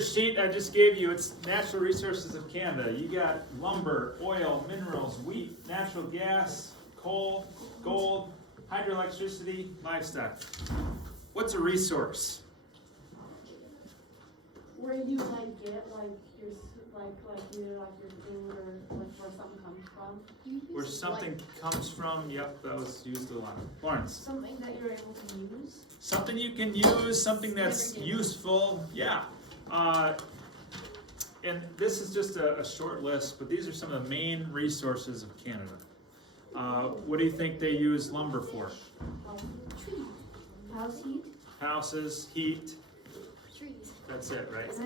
Sheet I just gave you, it's natural resources of Canada. You got lumber, oil, minerals, wheat, natural gas, coal, gold, hydroelectricity, livestock. What's a resource? Where you like get like your your food or like where something comes from. Where something comes from, yep, that was used a lot. Lawrence. Something that you're able to use. Something you can use, something that's useful, yeah. And this is just a short list, but these are some of the main resources of Canada. What do you think they use lumber for? House heat. Houses, heat, Trees. that's it, right? Is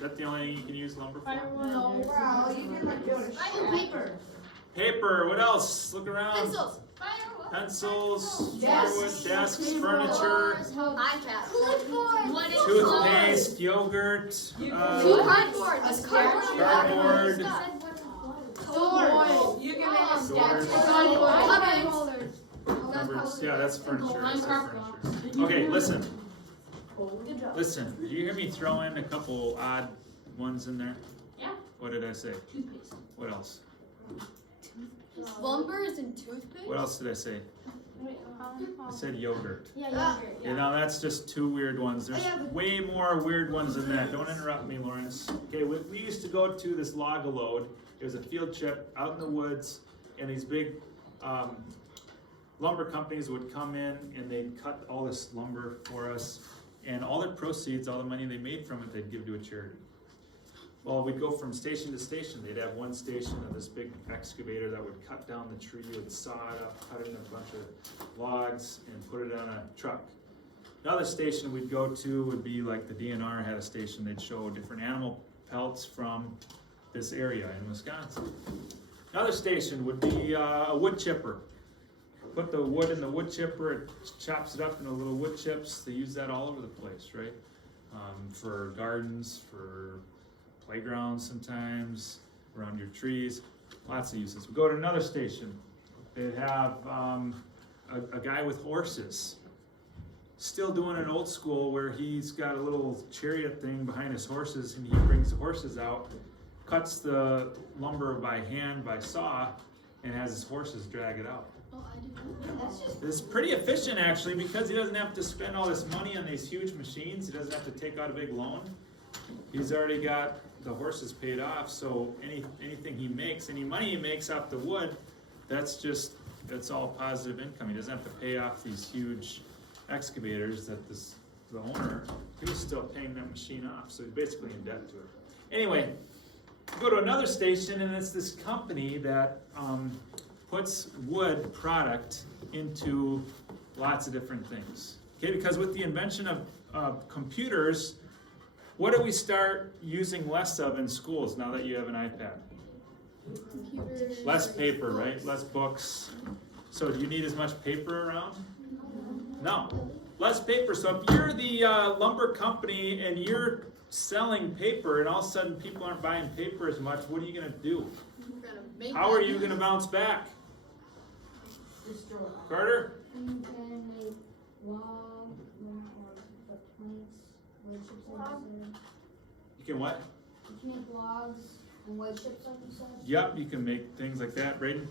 that the only thing you can use lumber for? No, Wow, you can like go to Paper. Paper, what else? Look around. Pencils. Firewood. Pencils, Desks. firewood, desks, furniture, iPad. Clipboard. What is toothpaste, yogurt, Cardboard. That's cardboard. Doors. You can make a Doors. sketch. Numbers, yeah, that's furniture. That's furniture. Okay, listen. Good job. Listen, did you hear me throw in a couple odd ones in there? Yeah. What did I say? Toothpaste. What else? Lumbers and toothpaste? What else did I say? I said yogurt. Yeah, yogurt. You know, that's just two weird ones. There's way more weird ones than that. Don't interrupt me, Lawrence. Okay, we used to go to this log-a-load. It was a field trip out in the woods, and these big lumber companies would come in and they'd cut all this lumber for us, and all their proceeds, all the money they made from it, they'd give to a charity. Well, we'd go from station to station. They'd have one station of this big excavator that would cut down the tree, would saw it up, cut it in a bunch of logs, and put it on a truck. Another station we'd go to would be like the DNR had a station. They'd show different animal pelts from this area in Wisconsin. Another station would be a wood chipper. Put the wood in the wood chipper, it chops it up into little wood chips. They use that all over the place, right? For gardens, for playgrounds sometimes, around your trees, lots of uses. We go to another station. They'd have a guy with horses, still doing it old school where he's got a little chariot thing behind his horses, and he brings the horses out, cuts the lumber by hand by saw, and has his horses drag it out. Oh, I didn't know. It's pretty efficient actually, because he doesn't have to spend all this money on these huge machines. He doesn't have to take out a big loan. He's already got the horses paid off, so anything he makes, any money he makes off the wood, that's all positive income. He doesn't have to pay off these huge excavators that the owner, he's still paying that machine off, so he's basically in debt to it. Anyway, go to another station, and it's this company that puts wood product into lots of different things. Okay, because with the invention of computers, what do we start using less of in schools now that you have an iPad? Computers. Less paper, right? Less books. So do you need as much paper around? No. Less paper. So if you're the lumber company and you're selling paper and all of a sudden people aren't buying paper as much, what are you going to do? We're gonna make How are that. you going to bounce back? Destroy. Carter? You can make log or the planks, wood chips like you said. You can what? You can make logs and wood chips like you said. Yep, you can make things like that, Braden.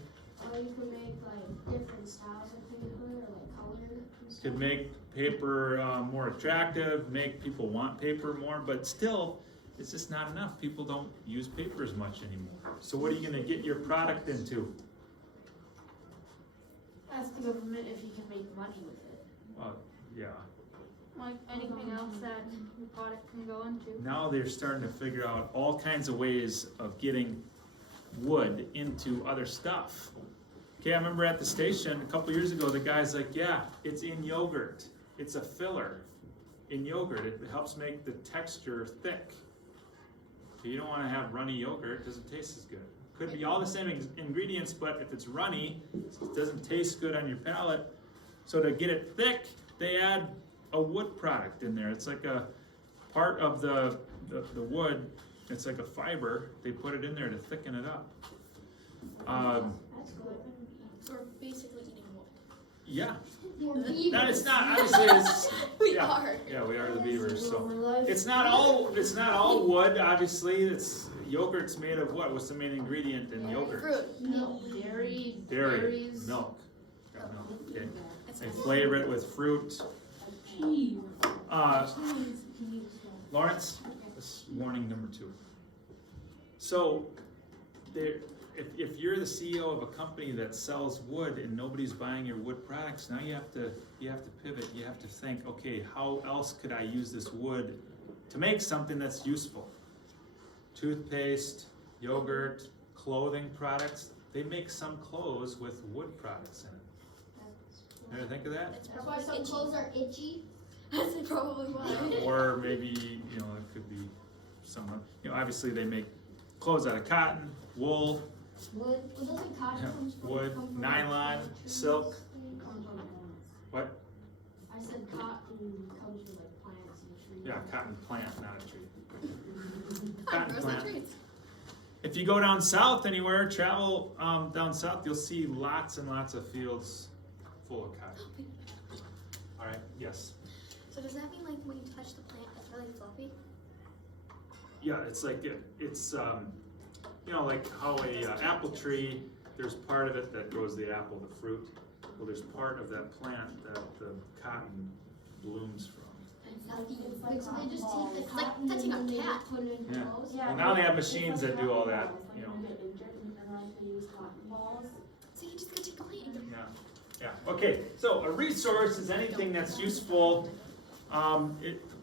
Or you can make like different styles of paper or like color and stuff. Could make paper more attractive, make people want paper more, but still, it's just not enough. People don't use paper as much anymore. So what are you going to get your product into? Ask the government if you can make money with it. Well, yeah. Like anything else that the product can go into. Now they're starting to figure out all kinds of ways of getting wood into other stuff. Okay, I remember at the station a couple years ago, the guy's like, yeah, it's in yogurt. It's a filler in yogurt. It helps make the texture thick. Okay, you don't want to have runny yogurt, it doesn't taste as good. Could be all the same ingredients, but if it's runny, it doesn't taste good on your palate. So to get it thick, they add a wood product in there. It's like a part of the wood. It's like a fiber. They put it in there to thicken it up. That's good. So we're basically eating wood. Yeah, You're no, it's not, obviously, it's, We yeah. are. Yeah, we are the beavers, so. My life. It's not all wood, obviously, it's, yogurt's made of what? What's the main ingredient in yogurt? Fruit. milk. Dairy, Dairy, berries. milk. Got milk, okay. It's They flavor it with fruit. Lawrence, this is warning number 2. So, there, if you're the CEO of a company that sells wood and nobody's buying your wood products, now you have to pivot. You have to think, okay, how else could I use this wood to make something that's useful? Toothpaste, yogurt, clothing products. They make some clothes with wood products in it. Ever think of that? It's That's why probably some itchy. clothes are itchy. That's probably why. Or maybe, you know, it could be some, you know, obviously they make clothes out of cotton, wool, Wood. Well, doesn't cotton Yeah, comes from wood, come from nylon, trees? silk. Comes from plants. What? I said cotton comes from like plants and trees. Yeah, cotton plant, not a tree. Cotton Cotton grows on plant. trees. If you go down south anywhere, travel down south, you'll see lots and lots of fields full of cotton. All right, yes. So does that mean like when you touch the plant, it's really fluffy? Yeah, it's like, it's, you know, like how a apple tree, there's part of it that grows the apple, the fruit. Well, there's part of that plant that the cotton blooms from. It's like so they just cotton take the balls. Like cotton touching a and then they cat. just put it in Yeah. clothes. Yeah, Well, now they have it's machines like that do all that, cotton balls, you know. When you get injured, and I can use cotton balls. So you just go take the plant. Yeah, yeah. Okay, so a resource is anything that's useful.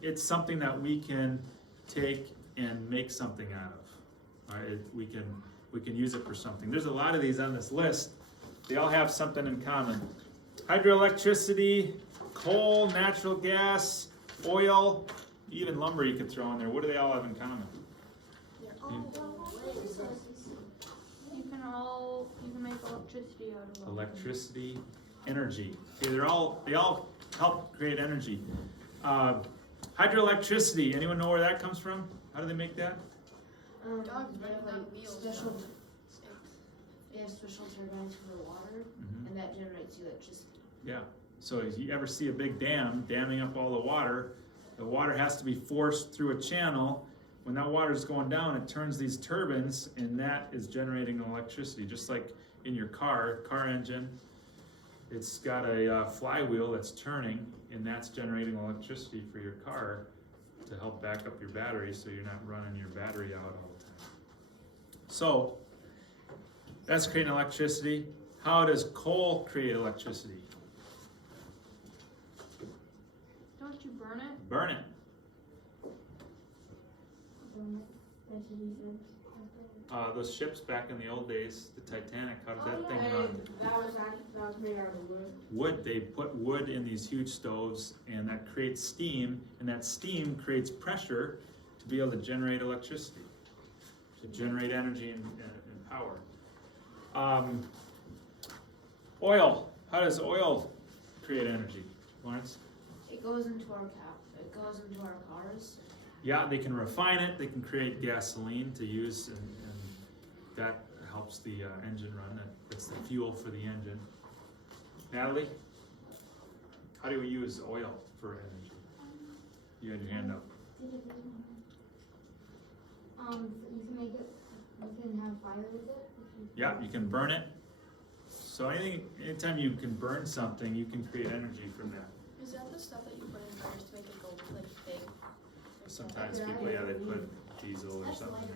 It's something that we can take and make something out of. All right, we can use it for something. There's a lot of these on this list. They all have something in common. Hydroelectricity, coal, natural gas, oil, even lumber you could throw in there. What do they all have in common? They're all You can make electricity out of them. Electricity, energy. Okay, they all help create energy. Hydroelectricity, anyone know where that comes from? How do they make that? Dogs They running have, on like, wheels. special, they have special turbines for the water, Mhm. and that generates electricity. Yeah, so if you ever see a big dam damming up all the water has to be forced through a channel. When that water's going down, it turns these turbines, and that is generating electricity, just like in your car engine. It's got a flywheel that's turning, and that's generating electricity for your car to help back up your battery so you're not running your battery out all the time. So, that's creating electricity. How does coal create electricity? Don't you burn it? Burn it. That's what he said. Those ships back in the old days, the Titanic, how did that thing And run? that was made out of wood. Wood, they put wood in these huge stoves, and that creates steam, and that steam creates pressure to be able to generate electricity, to generate energy and power. Oil, how does oil create energy, Lawrence? It goes into our it goes into our cars. Yeah, they can refine it, they can create gasoline to use, and that helps the engine run. That's the fuel for the engine. Natalie, how do we use oil for energy? You had your hand up. You can make it, you can have fire with it. Yeah, you can burn it. So anytime you can burn something, you can create energy from that. Is that the stuff that you put in fires to make it go like big? Sometimes people, yeah, they put diesel or something.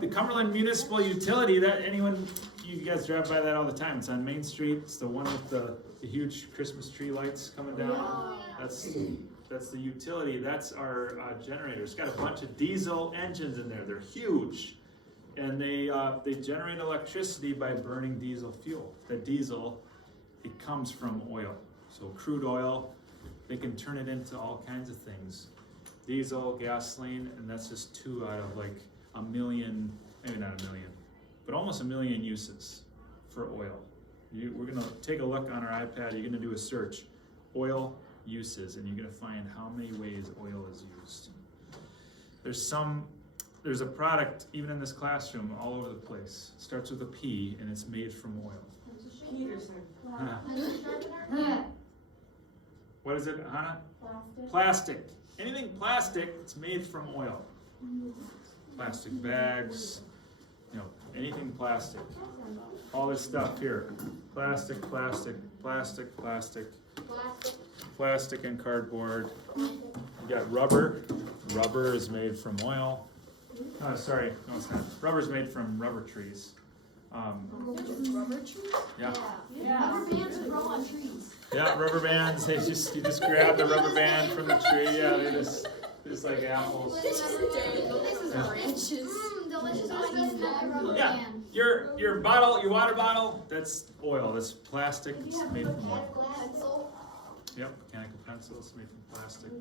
The Cumberland Municipal Utility, you guys drive by that all the time. It's on Main Street. It's the one with the huge Christmas tree lights coming down. That's the utility. That's our generator. It's got a bunch of diesel engines in there. They're huge. And they generate electricity by burning diesel fuel. The diesel, it comes from oil. So crude oil, they can turn it into all kinds of things. Diesel, gasoline, and that's just 2 out of like a million, maybe not a million, but almost a million uses for oil. We're gonna take a look on our iPad. You're gonna do a search, oil uses, and you're gonna find how many ways oil is used. There's a product, even in this classroom, all over the place. It starts with a P, and it's made from oil. Peterson. What is it, Hannah? Plastic. Plastic. Anything plastic, it's made from oil. Plastic bags, you know, anything plastic. All this stuff here. Plastic, plastic, plastic, plastic, plastic and cardboard. You got rubber. Rubber is made from oil. Sorry, no it's not. Rubber is made from rubber trees. Rubber trees? Yeah. Rubber bands grow on trees. Yeah, rubber bands. You just grab the rubber band from the tree. Yeah, they just like apples. This is branches. Delicious. I need that rubber Yeah, band. your bottle, your water bottle, that's oil. That's plastic. It's made from oil. Pencil. Yep, mechanical pencils made from plastic,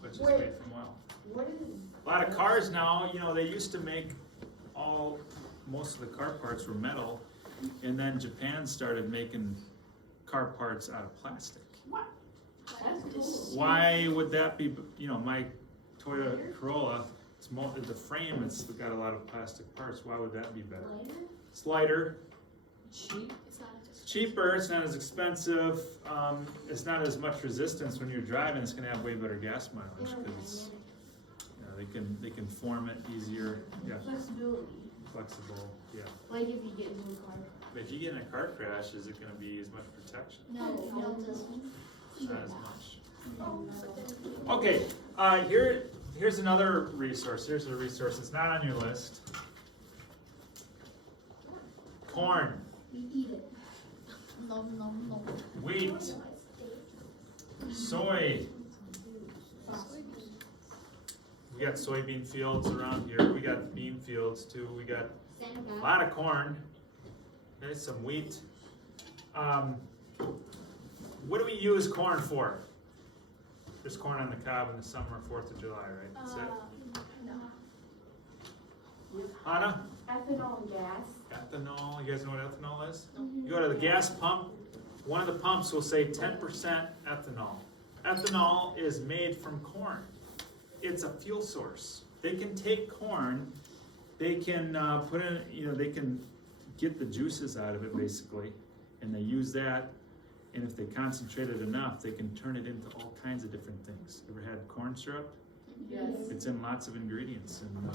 which is made from oil. What is? A lot of cars now, you know, they used to make most of the car parts were metal, and then Japan started making car parts out of plastic. That's cool. Why would that be? You know, my Toyota Corolla, the frame, it's got a lot of plastic parts. Why would that be better? It's lighter, Cheap. It's not it's cheaper, it's not as expensive, it's not as much resistance when you're driving. It's gonna have way better gas mileage because they can form it easier. Yeah, Flexibility. flexible. Yeah. Like if you get into a car. But if you get in a car crash, is it gonna be as much protection? No, Not as much. Okay, here's another resource. Here's a resource. It's not on your list. Corn, we eat it. Nom nom nom. wheat, soy. We got soybean fields around here. We got bean fields too. We got a lot of corn. There's some wheat. What do we use corn for? There's corn on the cob in the summer, 4th of July, right? That's it. Hannah? Ethanol and gas. Ethanol. You guys know what ethanol is? You go to the gas pump. One of the pumps will say 10% ethanol. Ethanol is made from corn. It's a fuel source. They can take corn, they can put in, you know, they can get the juices out of it basically, and they use that, and if they concentrate it enough, they can turn it into all kinds of different things. Ever had corn syrup? Yes. It's in lots of ingredients and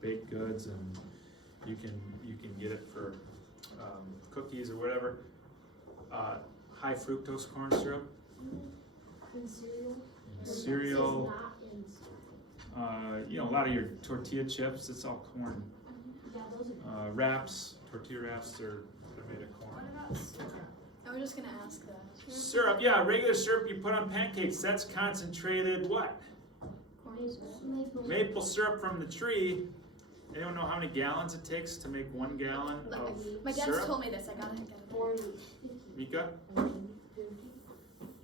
baked goods, and you can get it for cookies or whatever. High fructose corn syrup. In cereal. In cereal. Not in cereal. You know, a lot of your tortilla chips, it's all corn. Yeah, those are. Wraps, tortilla wraps, they're made of corn. I was just gonna ask that. Syrup, yeah, regular syrup you put on pancakes, that's concentrated what? Maple syrup from the tree. Anyone know how many gallons it takes to make 1 gallon of My dad's syrup? told me this. I gotta get it. 40. Mika?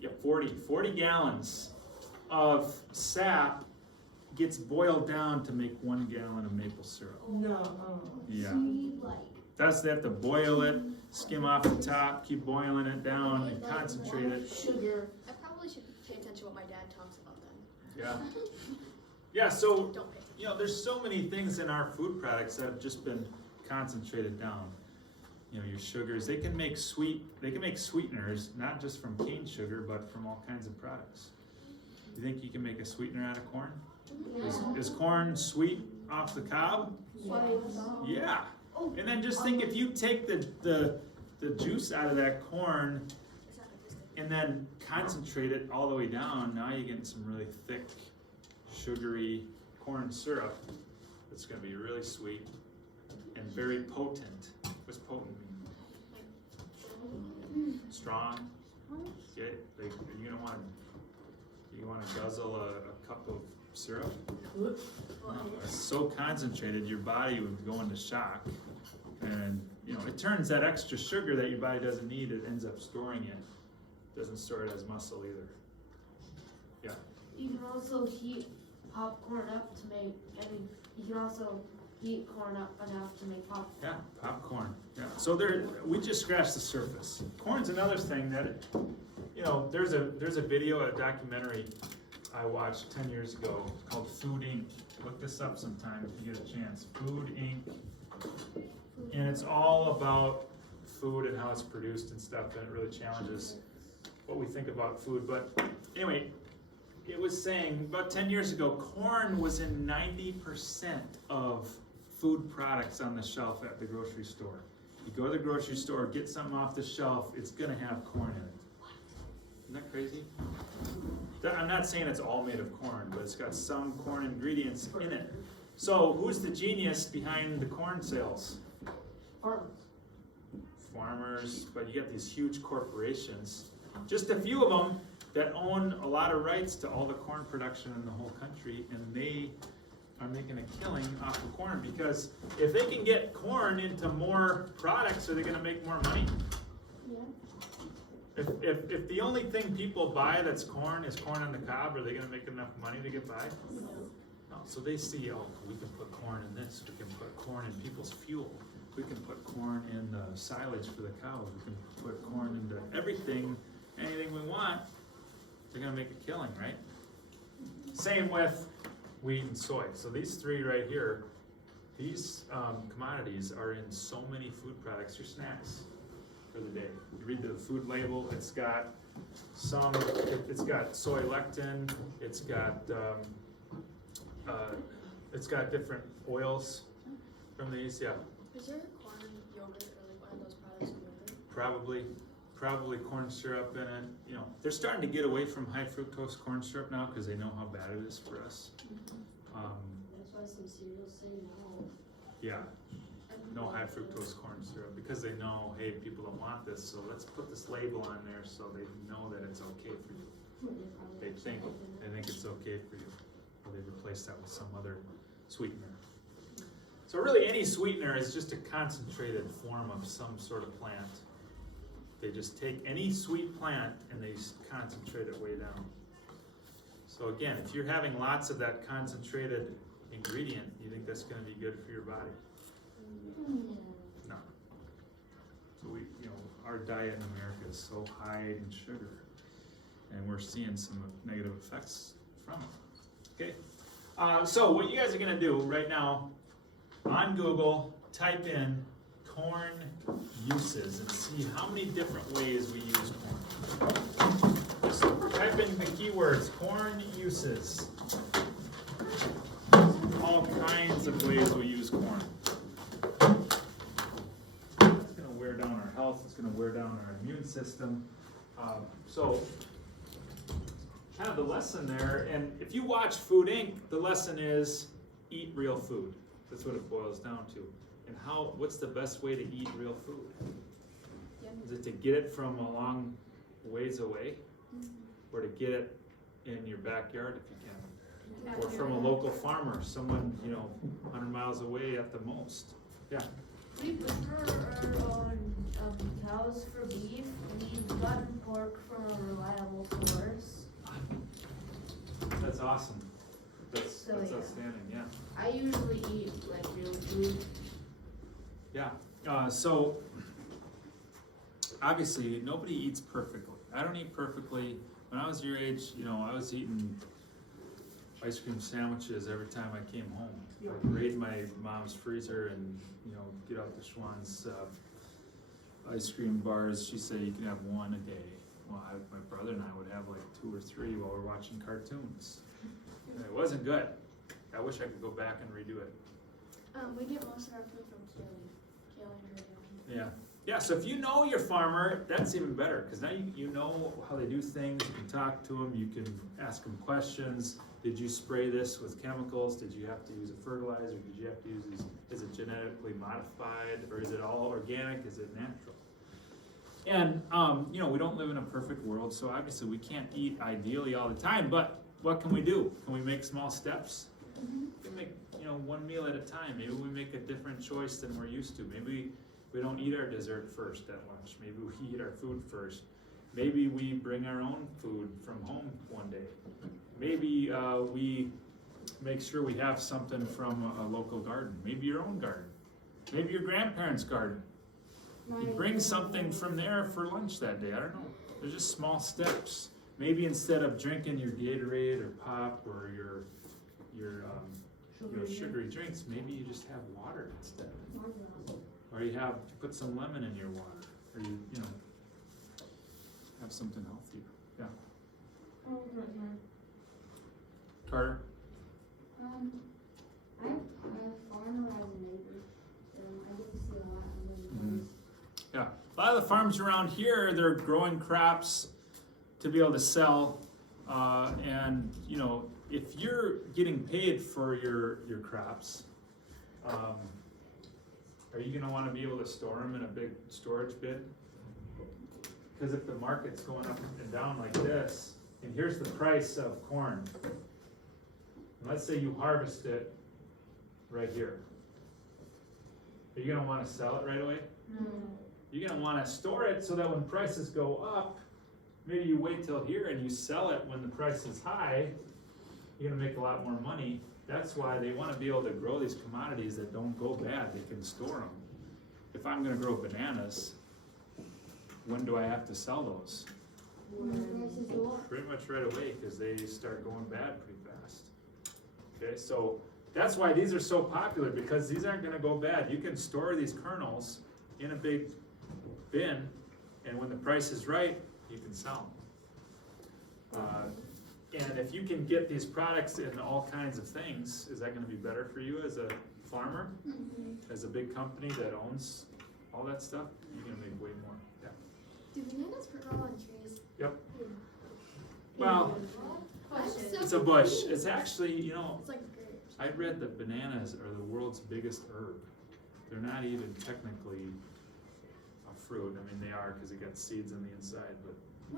Yeah, 40 gallons of sap gets boiled down to make 1 gallon of maple syrup. No. Yeah. Like. That's, they have to boil it, skim off the top, keep boiling it down and concentrate it. Sugar. I probably should pay attention to what my dad talks about then. Yeah. Yeah, so, Don't pay. you know, there's so many things in our food products that have just been concentrated down. You know, your sugars, they can make sweeteners, not just from cane sugar, but from all kinds of products. You think you can make a sweetener out of corn? Is corn sweet off the cob? Yeah. And then just think, if you take the juice out of that corn and then concentrate it all the way down, now you're getting some really thick, sugary corn syrup that's going to be really sweet and very potent. What's potent mean? Strong. Okay. Like, you want to guzzle a cup of syrup? It's so concentrated, your body would go into shock, and you know, it turns that extra sugar that your body doesn't need, it ends up storing it. Doesn't store it as muscle either. Yeah. You can also heat popcorn up to make, you can also heat corn up enough to make popcorn. Yeah, popcorn. Yeah. So we just scratched the surface. Corn's another thing that, you know, there's a video, a documentary I watched 10 years ago called Food Inc. Look this up sometime if you get a chance. Food Inc. And it's all about food and how it's produced and stuff, and it really challenges what we think about food. But anyway, it was saying about 10 years ago, corn was in 90% of food products on the shelf at the grocery store. You go to the grocery store, get something off the shelf, it's gonna have corn in it. Isn't that crazy? I'm not saying it's all made of corn, but it's got some corn ingredients in it. So who's the genius behind the corn sales? Farmers, but you got these huge corporations, just a few of them that own a lot of rights to all the corn production in the whole country, and they are making a killing off of corn, because if they can get corn into more products, are they gonna make more money? Yeah. If the only thing people buy that's corn is corn on the cob, are they gonna make enough money to get by? No, so they see, oh, we can put corn in this, we can put corn in people's fuel, we can put corn in the silage for the cows, we can put corn into everything, anything we want, they're gonna make a killing, right? Same with wheat and soy. So these three right here, these commodities are in so many food products, your snacks for the day. You read the food label, it's got it's got soy lectin, it's got different oils from these, yeah. Is there corn yogurt or like one of those products in yogurt? Probably corn syrup in it. You know, they're starting to get away from high fructose corn syrup now because they know how bad it is for us. That's why some cereals say no. Yeah, no high fructose corn syrup, because they know, hey, people don't want this, so let's put this label on there so they know that it's okay for you. They think it's okay for you. Or they replace that with some other sweetener. So really any sweetener is just a concentrated form of some sort of plant. They just take any sweet plant and they concentrate it way down. So again, if you're having lots of that concentrated ingredient, you think that's gonna be good for your body? No. So our diet in America is so high in sugar, and we're seeing some negative effects from it. Okay, so what you guys are gonna do right now, on Google, type in corn uses and see how many different ways we use corn. So type in the keywords, corn uses. All kinds of ways we use corn. It's gonna wear down our health, it's gonna wear down our immune system. So kind of the lesson there, and if you watch Food Inc., the lesson is eat real food. That's what it boils down to. And what's the best way to eat real food? Is it to get it from a long ways away? Or to get it in your backyard if you can? Or from a local farmer, someone, 100 miles away at the most? Yeah. We prefer our own cows for beef. We've gotten pork from a reliable source. That's awesome. That's yeah. outstanding, yeah. I usually eat like real food. Yeah, so obviously nobody eats perfectly. I don't eat perfectly. When I was your age, I was eating ice cream sandwiches every time I came home. I'd raid my mom's freezer and, get out the Schwann's ice cream bars. She said you can have one a day. Well, my brother and I would have like 2 or 3 while we're watching cartoons. And it wasn't good. I wish I could go back and redo it. We get most of our food from Kelly. Yeah, so if you know your farmer, that's even better, because now you know how they do things, you can talk to them, you can ask them questions. Did you spray this with chemicals? Did you have to use a fertilizer? Did you have to use these? Is it genetically modified, or is it all organic? Is it natural? And, we don't live in a perfect world, so obviously we can't eat ideally all the time, but what can we do? Can we make small steps? We can make, one meal at a time. Maybe we make a different choice than we're used to. Maybe we don't eat our dessert first at lunch. Maybe we eat our food first. Maybe we bring our own food from home one day. Maybe we make sure we have something from a local garden. Maybe your own garden. Maybe your grandparents' garden. You bring something from there for lunch that day. I don't know. There's just small steps. Maybe instead of drinking your Gatorade or pop or your sugary drinks, maybe you just have water instead. or you put some lemon in your water, or you know, have something healthy. Yeah. Carter? I have a farmer as a neighbor, so I get to see a lot of them. Mhm. Yeah, a lot of the farms around here, they're growing crops to be able to sell, and you know, if you're getting paid for your crops, are you gonna wanna be able to store them in a big storage bin? Because if the market's going up and down like this, and here's the price of corn, and let's say you harvest it right here, are you gonna wanna sell it right away? You're gonna wanna store it so that when prices go up, maybe you wait till here and you sell it when the price is high, you're gonna make a lot more money. That's why they wanna be able to grow these commodities that don't go bad, they can store them. If I'm gonna grow bananas, when do I have to sell those? Pretty much right away, because they start going bad pretty fast. Okay, so that's why these are so popular, because these aren't gonna go bad. You can store these kernels in a big bin, and when the price is right, you can sell them. And if you can get these products in all kinds of things, is that gonna be better for you as a farmer? As a big company that owns all that stuff, you're gonna make way more. Yeah. Do bananas grow on trees? Yep. Well, it's a bush. It's actually, you know, It's like grapes. I read that bananas are the world's biggest herb. They're not even technically a fruit. I mean, they are because they got seeds on the inside, but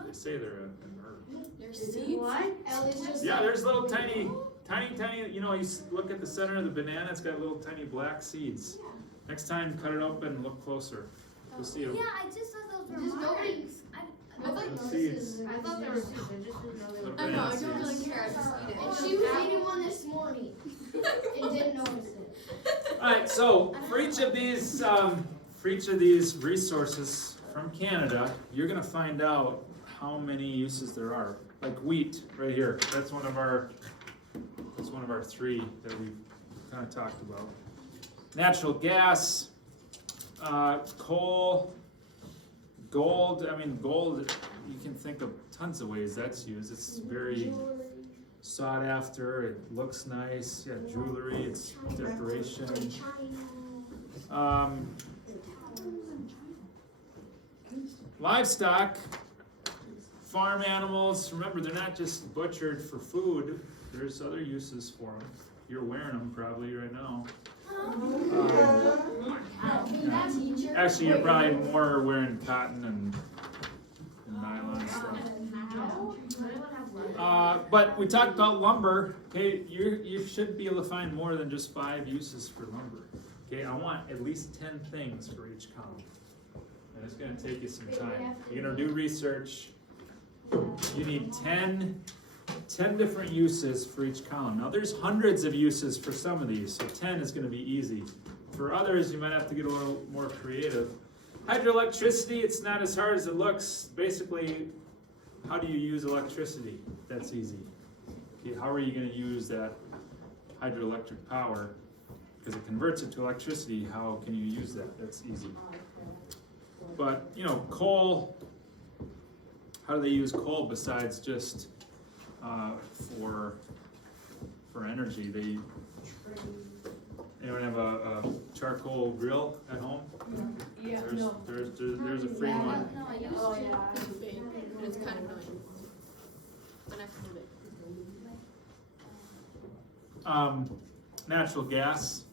they say they're an herb. There's Is it seeds? what? Ellie's just Yeah, like, there's little tiny, you know, look at the center of the banana, it's got little tiny black seeds. Next time, cut it open and look closer. You'll see them. yeah, I just thought those were Just nobody- mine. I Little thought seeds. I thought they were seeds, I just didn't know they Little were. I know, I banana don't really seeds. care, I just eat it. And she was eating one this morning and didn't notice it. Alright, so for each of these resources from Canada, you're gonna find out how many uses there are. Like wheat, right here, that's one of our three that we've kinda talked about. Natural gas, coal, gold, gold, you can think of tons of ways that's used. It's very sought after, it looks nice, yeah, jewelry, it's decoration. Livestock, farm animals, remember they're not just butchered for food, there's other uses for them. You're wearing them probably right now. Actually, you're probably more wearing cotton and nylon stuff. But we talked about lumber. Okay, you should be able to find more than just 5 uses for lumber. Okay, I want at least 10 things for each column. And it's going to take you some time. You're going to do research. You need 10 different uses for each column. Now there's hundreds of uses for some of these, so 10 is going to be easy. For others, you might have to get a little more creative. Hydroelectricity, it's not as hard as it looks. Basically, how do you use electricity? That's easy. Okay, how are you going to use that hydroelectric power? Because it converts it to electricity, how can you use that? That's easy. But, you know, coal, how do they use coal besides just for energy? Anyone have a charcoal grill at home? Yeah, There's a free one. No, I used Oh, to. yeah. It's big, but it's kind of annoying. When I found it. Natural gas.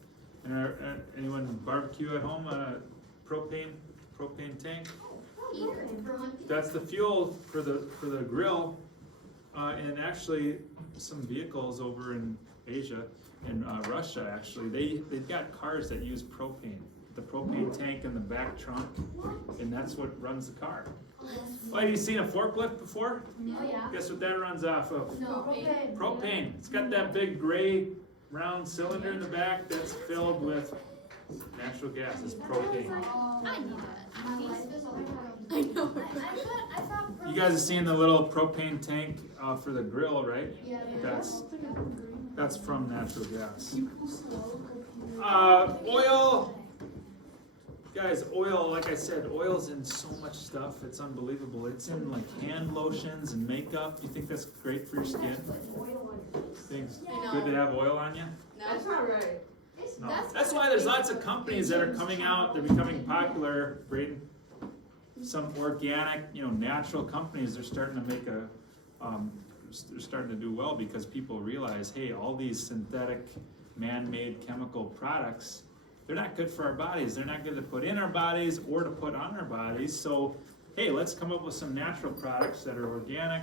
Anyone barbecue at home? Propane tank. Heater. That's the fuel for the grill. And actually, some vehicles over in Asia, in Russia actually, they've got cars that use propane. The propane tank in the back trunk, and that's what runs the car. Well, have you seen a forklift before? Oh, yeah. Guess what that runs off of? No, Okay. Propane. It's got that big gray round cylinder in the back that's filled with natural gas. It's propane. I need that. My life is all I know. I thought You guys have seen the little propane tank for the grill, right? Yeah. That's from natural gas. Oil Guys, oil, like I said, oil's in so much stuff, it's unbelievable. It's in like hand lotions and makeup. You think that's great for your skin? Things good to have oil on you? That's not right. No. That's why there's lots of companies that are coming out, they're becoming popular, Braden. Some organic, natural companies, they're starting to make they're starting to do well because people realize, hey, all these synthetic, man-made chemical products, they're not good for our bodies. They're not good to put in our bodies or to put on our bodies. So, hey, let's come up with some natural products that are organic.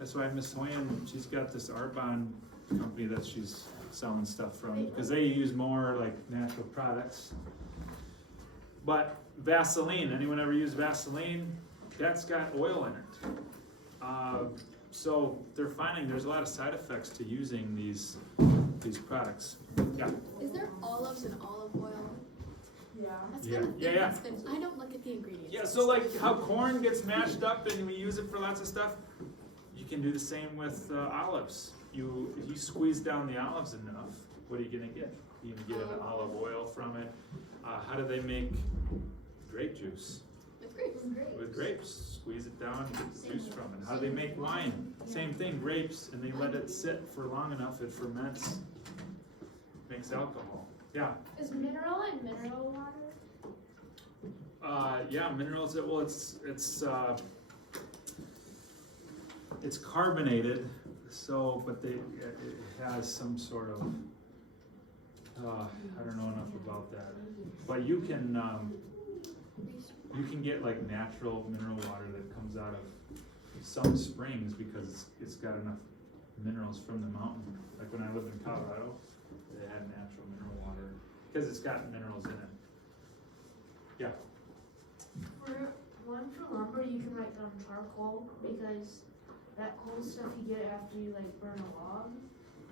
That's why Miss Hoyen, she's got this Arbonne company that she's selling stuff from because they use more like natural products. But Vaseline, anyone ever use Vaseline? That's got oil in it. So they're finding there's a lot of side effects to using these products. Yeah. Is there olives in olive oil? Yeah. That's Yeah. kind of Yeah. I don't look at the ingredients. Yeah, so like how corn gets mashed up and we use it for lots of stuff, you can do the same with olives. If you squeeze down the olives enough, what are you gonna get? You can get an olive oil from it. How do they make grape juice? With grapes. With grapes, squeeze it down and get the juice from it. How do they make wine? Same thing, grapes, and they let it sit for long enough, it ferments, makes alcohol. Yeah. Is mineral and mineral water? Yeah, minerals. Well, it's carbonated, so but it has some sort of. I don't know enough about that, but you can get like natural mineral water that comes out of some springs because it's got enough minerals from the mountain. Like when I lived in Colorado, they had natural mineral water because it's got minerals in it. Yeah. For lumber, you can write down charcoal because that coal stuff you get after you like burn a log,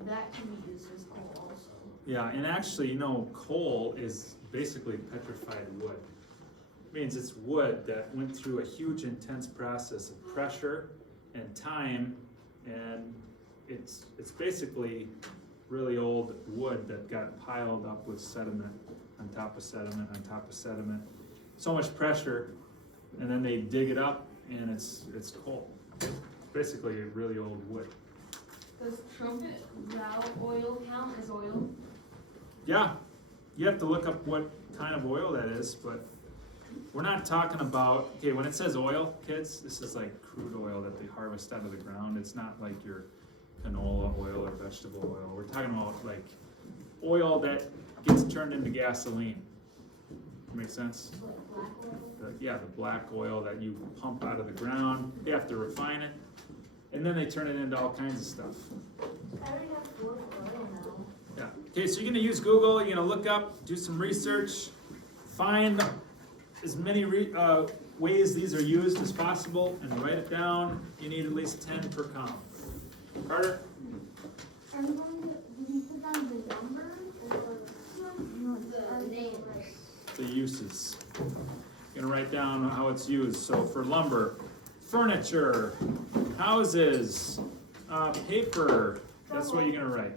that can be used as coal also. Yeah, and actually, coal is basically petrified wood. It means it's wood that went through a huge intense process of pressure and time, and it's basically really old wood that got piled up with sediment on top of sediment on top of sediment. So much pressure, and then they dig it up, and it's coal. Basically, really old wood. Does trumpet row oil count as oil? Yeah, you have to look up what kind of oil that is, but we're not talking about, okay, when it says oil, kids, this is like crude oil that they harvest out of the ground. It's not like your canola oil or vegetable oil. We're talking about like oil that gets turned into gasoline. Make sense? The black oil that you pump out of the ground. They have to refine it, and then they turn it into all kinds of stuff. I already have 4 oil now. Yeah. Okay, so you're gonna use Google. You're gonna look up, do some research, find as many ways these are used as possible, and write it down. You need at least 10 per column. Carter? Are we going to, do we put down the number or the name? The uses. You're gonna write down how it's used. So for lumber, furniture, houses, paper. That's what you're gonna write.